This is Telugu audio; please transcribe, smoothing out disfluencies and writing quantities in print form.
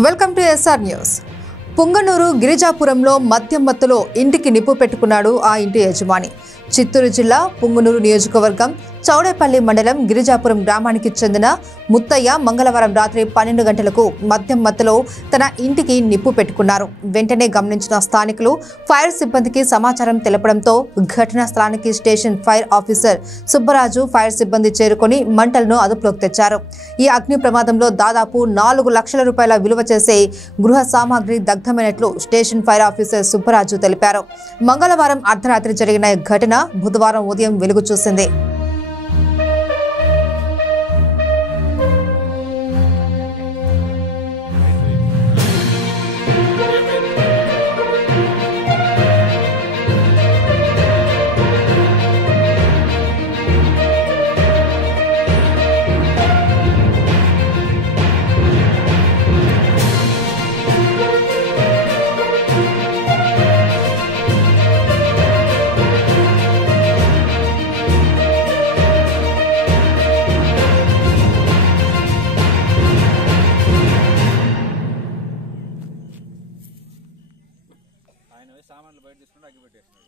Welcome to SR news. Punganur గిరిజాపురంలో మద్యం మత్తులో ఇంటికి నిప్పు పెట్టుకున్నాడు ఆ ఇంటి యజమాని. చిత్తూరు జిల్లా పుంగనూరు నియోజకవర్గం చౌడేపల్లి మండలం గిరిజాపురం గ్రామానికి చెందిన ముత్తయ్య మంగళవారం రాత్రి 12 గంటలకు మద్యం మత్తులో తన ఇంటికి నిప్పు పెట్టుకున్నారు. వెంటనే గమనించిన స్థానికులు ఫైర్ సిబ్బందికి సమాచారం తెలపడంతో ఘటనా స్థలానికి station fire officer Subbaraju fire సిబ్బంది చేరుకొని మంటలను అదుపులోకి తెచ్చారు. ఈ అగ్ని ప్రమాదంలో దాదాపు 4 లక్షల రూపాయల విలువ చేసే గృహ సామాగ్రి దగ్ధమైనట్లు స్టేషన్ ఫైర్ ఆఫీసర్ సుబ్బరాజు తెలిపారు. మంగళవారం అర్ధరాత్రి జరిగిన ఘటన బుధవారం ఉదయం వెలుగు చూసింది. ఆయన సామాన్లు బయట తీసుకుంటే అగ్గి పెట్టేస్తున్నాడు.